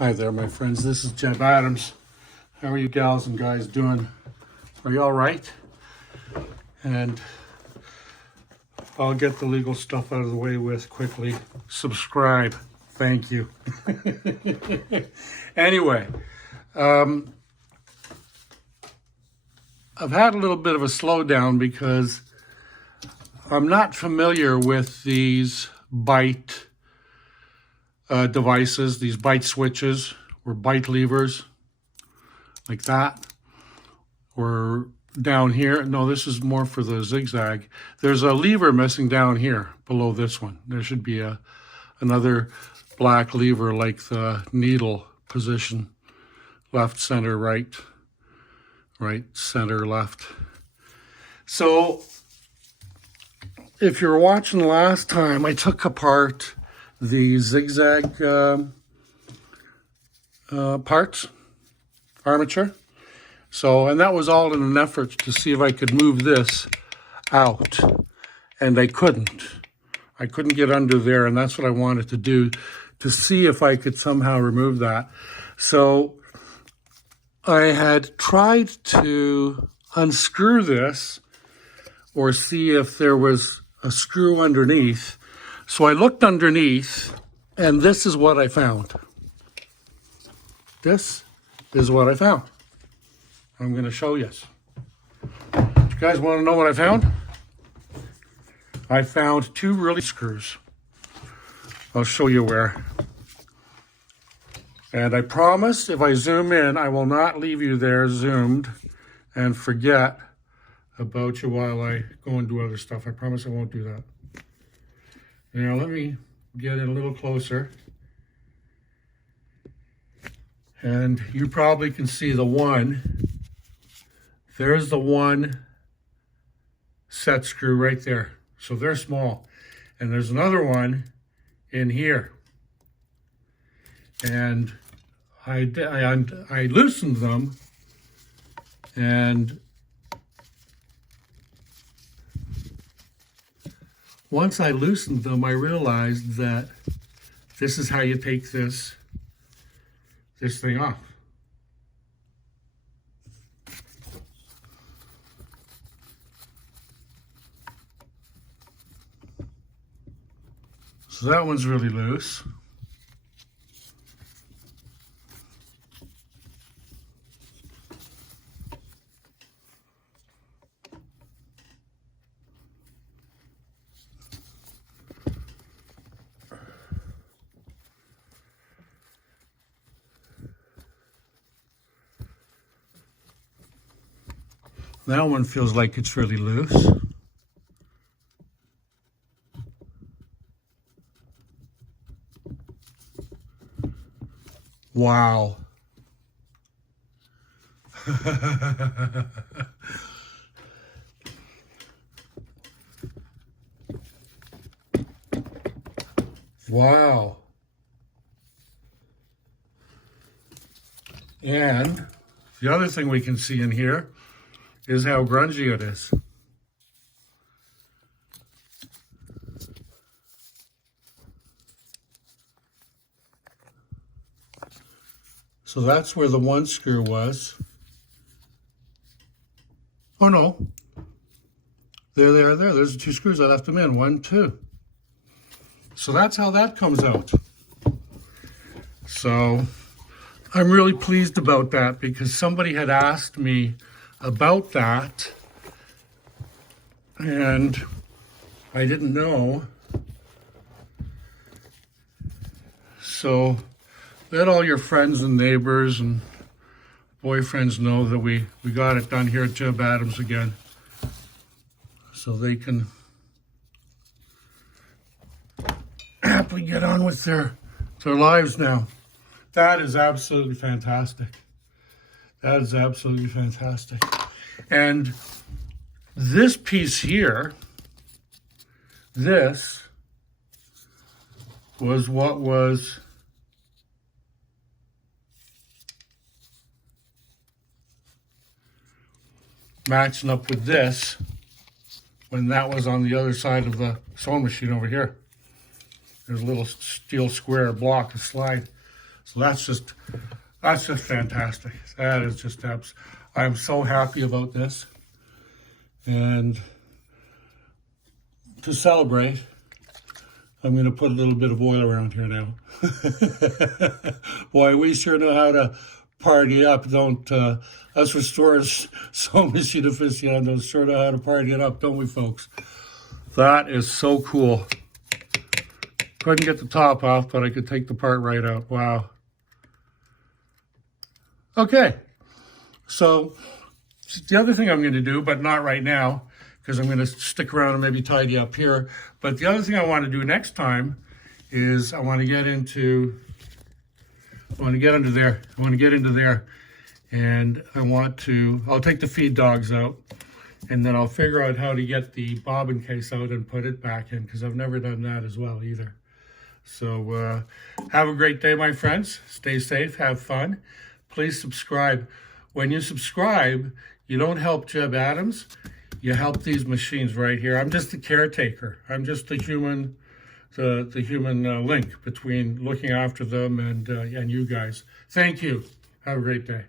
Hi there, my friends. This is Jebb Adams. How are you gals and guys doing? Are you all right? And I'll get the legal stuff out of the way with quickly. Subscribe. Thank you. Anyway, I've had a little bit of a slowdown because I'm not familiar with these Bight devices, these Bight switches or Bight levers like that, or down here. No, this is more for the zigzag. There's a lever missing down here below this one. There should be another black lever like the needle position, left, center, right, right, center, left. So if you're watching last time, I took apart the zigzag parts, armature. So, and that was all in an effort to see if I could move this out, and I couldn't. I couldn't get under there, and that's what I wanted to do, to see if I could somehow remove that. So I had tried to unscrew this or see if there was a screw underneath. So I looked underneath, and this is what I found. This is what I found. I'm going to show you. You guys want to know what I found? I found two really screws. I'll show you where. And I promise if I zoom in, I will not leave you there zoomed and forget about you while I go and do other stuff. I promise I won't do that. Now let me get in a little closer. And you probably can see the one. There's the one set screw right there. So they're small. And there's another one in here. And I loosened them, and once I loosened them, I realized that this is how you take this thing off. So that one's really loose. That one feels like it's really loose. Wow. Wow. And the other thing we can see in here is how grungy it is. So that's where the one screw was. Oh no, there they are there. There's the two screws, I left them in, 1, 2. So that's how that comes out. So I'm really pleased about that because somebody had asked me about that and I didn't know. So let all your friends and neighbors and boyfriends know that we got it done here at Jebb Adams again, so they can happily get on with their lives now. That is absolutely fantastic. That is absolutely fantastic. And this piece here, this was what was matching up with this when that was on the other side of the sewing machine over here. There's a little steel square block to slide. So that's just fantastic. That is just I'm so happy about this. And to celebrate, I'm going to put a little bit of oil around here now. Boy, we sure know how to party up, don't us restorers, sewing machine aficionados sure know how to party it up, don't we, folks? That is so cool. Couldn't get the top off, but I could take the part right out. Wow. Okay, so the other thing I'm going to do, but not right now, because I'm going to stick around and maybe tidy up here. But the other thing I want to do next time is I want to get into there. And I'll take the feed dogs out, and then I'll figure out how to get the bobbin case out and put it back in, because I've never done that as well either. So have a great day, my friends. Stay safe, have fun. Please subscribe. When you subscribe, you don't help Jebb Adams, you help these machines right here. I'm just the caretaker. I'm just the human link between looking after them and you guys. Thank you. Have a great day.